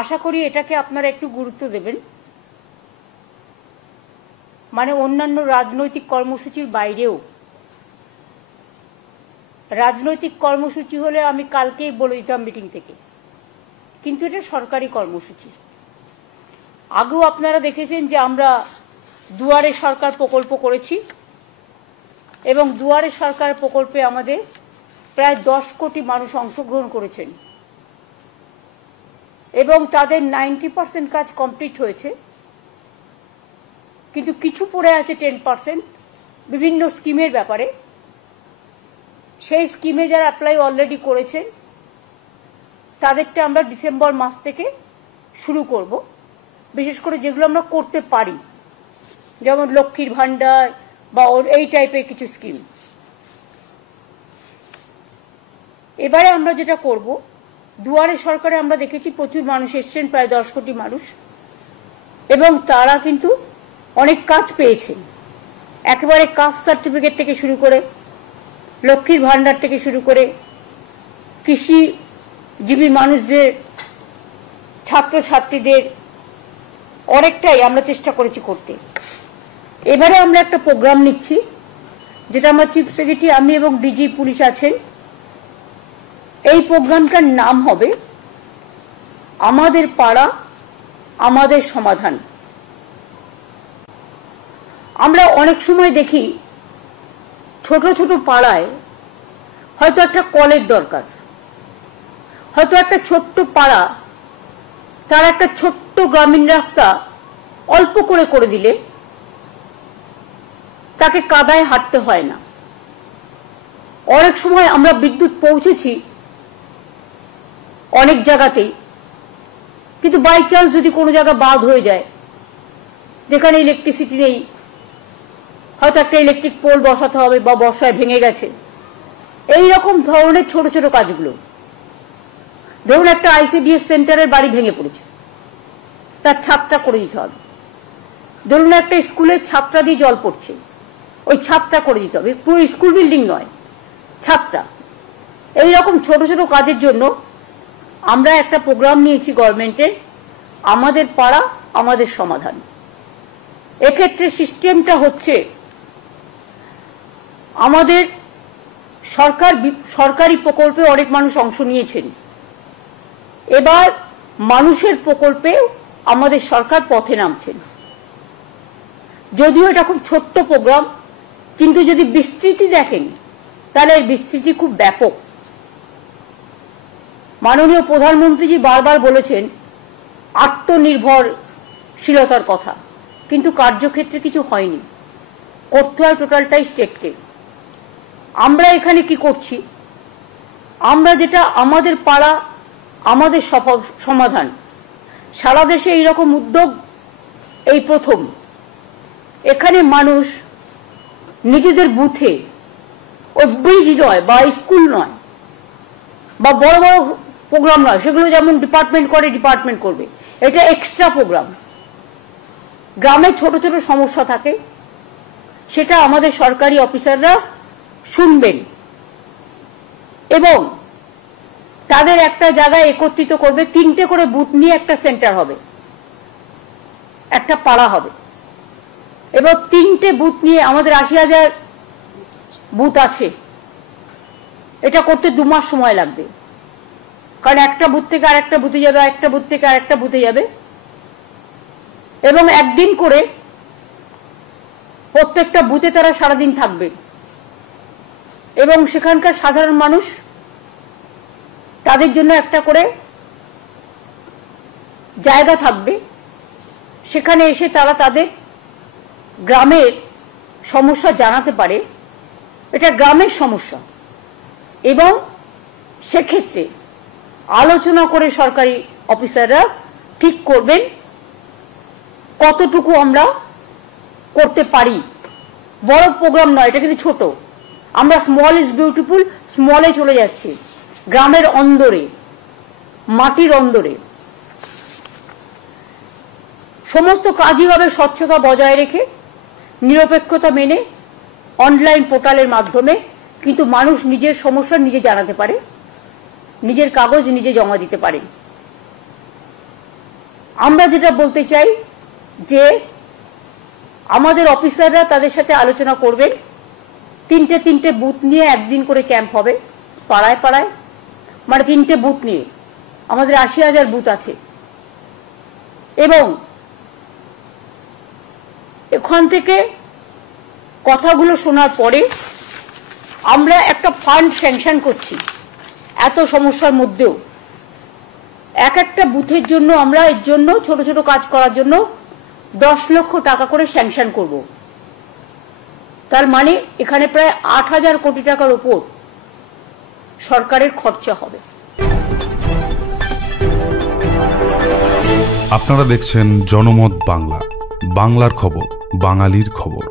আশা করি এটাকে আপনারা একটু গুরুত্ব দেবেন। মানে অন্যান্য রাজনৈতিক কর্মসূচির বাইরেও, রাজনৈতিক কর্মসূচি হলে আমি কালকেই বলে দিতাম মিটিং থেকে, কিন্তু এটা সরকারি কর্মসূচি। আগেও আপনারা দেখেছেন যে আমরা দুয়ারে সরকার প্রকল্প করেছি এবং দুয়ারে সরকার প্রকল্পে আমাদের প্রায় 10 কোটি মানুষ অংশগ্রহণ করেছেন এবং তাদের 90% কাজ কমপ্লিট হয়েছে, কিন্তু কিছু পড়ে আছে 10% বিভিন্ন স্কিমের ব্যাপারে। সেই স্কিমে যারা অ্যাপ্লাই অলরেডি করেছেন তাদেরটা আমরা ডিসেম্বর মাস থেকে শুরু করব, বিশেষ করে যেগুলো আমরা করতে পারি, যেমন লক্ষ্মীর ভাণ্ডার বা এই টাইপের কিছু স্কিম। এবারে আমরা যেটা করব, দুয়ারে সরকারে আমরা দেখেছি প্রচুর মানুষ এসছেন, প্রায় 10 কোটি মানুষ, এবং তারা কিন্তু অনেক কাজ পেয়েছেন। একেবারে কাস্ট সার্টিফিকেট থেকে শুরু করে, লক্ষ্মীর ভাণ্ডার থেকে শুরু করে, কৃষিজীবী মানুষদের, ছাত্রছাত্রীদের অনেকটাই আমরা চেষ্টা করেছি করতে। এবারে আমরা একটা প্রোগ্রাম নিচ্ছি, যেটা আমার চিফ সেক্রেটারি, আমি এবং ডিজি পুলিশ আছেন। এই প্রোগ্রামটার নাম হবে আমাদের পাড়া আমাদের সমাধান। আমরা অনেক সময় দেখি ছোট ছোট পাড়ায় হয়তো একটা কলের দরকার, হয়তো একটা ছোট্ট পাড়া, তার একটা ছোট্ট গ্রামীণ রাস্তা অল্প করে করে দিলে তাকে কাদায় হাঁটতে হয় না। অনেক সময় আমরা বিদ্যুৎ পৌঁছেছি অনেক জায়গাতেই, কিন্তু বাই চান্স যদি কোনো জায়গা বাদ হয়ে যায়, যেখানে ইলেকট্রিসিটি নেই, হয়তো একটা ইলেকট্রিক পোল বসাতে হবে বা বর্ষায় ভেঙে গেছে, এই রকম ধরনের ছোট ছোট কাজগুলো। ধরুন একটা আইসিডিএস সেন্টারের বাড়ি ভেঙে পড়েছে, তার ছাদটা করে দিতে হবে। ধরুন একটা স্কুলের ছাদটা দিয়ে জল পড়ছে, ওই ছাদটা করে দিতে হবে, পুরো স্কুল বিল্ডিং নয়, ছাদটা। এইরকম ছোট ছোট কাজের জন্য আমরা একটা প্রোগ্রাম নিয়েছি গভর্নমেন্টের, আমাদের পাড়া আমাদের সমাধান। এক্ষেত্রে সিস্টেমটা হচ্ছে, আমাদের সরকারি প্রকল্পে অনেক মানুষ অংশ নিয়েছেন, এবার মানুষের প্রকল্পে আমাদের সরকার পথে নামছেন। যদিও এটা খুব ছোট্ট প্রোগ্রাম, কিন্তু যদি বিস্তৃতি দেখেন তাহলে এর বিস্তৃতি খুব ব্যাপক। মাননীয় প্রধানমন্ত্রীজি বারবার বলেছেন আত্মনির্ভরশীলতার কথা, কিন্তু কার্যক্ষেত্রে কিছু হয়নি, করতে হয় টোটালটাই স্টেটকে। আমরা এখানে কি করছি, আমরা যেটা আমাদের পাড়া আমাদের সমাধান, সারা দেশে এইরকম উদ্যোগ এই প্রথম। এখানে মানুষ নিজেদের বুথে, ওই ব্রিজ নয় বা স্কুল নয় বা বড় বড় প্রোগ্রাম নয়, সেগুলো যেমন ডিপার্টমেন্ট করে ডিপার্টমেন্ট করবে, এটা এক্সট্রা প্রোগ্রাম। গ্রামে ছোট ছোট সমস্যা থাকে, সেটা আমাদের সরকারি অফিসাররা শুনবেন এবং তাদের একটা জায়গায় একত্রিত করবে। 3টে করে বুথ নিয়ে একটা সেন্টার হবে, একটা পাড়া হবে। এবার 3টে বুথ নিয়ে আমাদের 80,000 বুথ আছে, এটা করতে 2 মাস সময় লাগবে, কারণ একটা বুথ থেকে আরেকটা বুথে যাবে, একটা বুথ থেকে আরেকটা বুথে যাবে, এবং একদিন করে প্রত্যেকটা বুথে তারা সারাদিন থাকবে এবং সেখানকার সাধারণ মানুষ, তাদের জন্য একটা করে জায়গা থাকবে, সেখানে এসে তারা তাদের গ্রামের সমস্যা জানাতে পারে। এটা গ্রামের সমস্যা, এবং সেক্ষেত্রে আলোচনা করে সরকারি অফিসাররা ঠিক করবেন কতটুকু আমরা করতে পারি। বড় প্রোগ্রাম নয়, এটা কিন্তু ছোট। আমরা স্মল ইজ বিউটিফুল, স্মলে চলে যাচ্ছি, গ্রামের অন্দরে, মাটির অন্দরে। সমস্ত কাজই হবে স্বচ্ছতা বজায় রেখে, নিরপেক্ষতা মেনে, অনলাইন পোর্টালের মাধ্যমে, কিন্তু মানুষ নিজের সমস্যা নিজে জানাতে পারে, নিজের কাগজ নিজে জমা দিতে পারে। আমরা যেটা বলতে চাই যে আমাদের অফিসাররা তাদের সাথে আলোচনা করবেন, তিনটে বুথ নিয়ে একদিন করে ক্যাম্প হবে পাড়ায় পাড়ায়, মানে 3টে বুথ নিয়ে, আমাদের 80,000 বুথ আছে। এবং এখান থেকে কথাগুলো শোনার পরে আমরা একটা ফান্ড স্যাংশন করছি। এত সমস্যার মধ্যেও একটা বুথের জন্য আমরা এর জন্য ছোট ছোট কাজ করার জন্য 10 লক্ষ টাকা করে স্যাংশন করব। তার মানে এখানে প্রায় 8,000 কোটি টাকার উপর সরকারের খরচা হবে। আপনারা দেখছেন জনমত বাংলা, বাংলার খবর, বাঙালির খবর।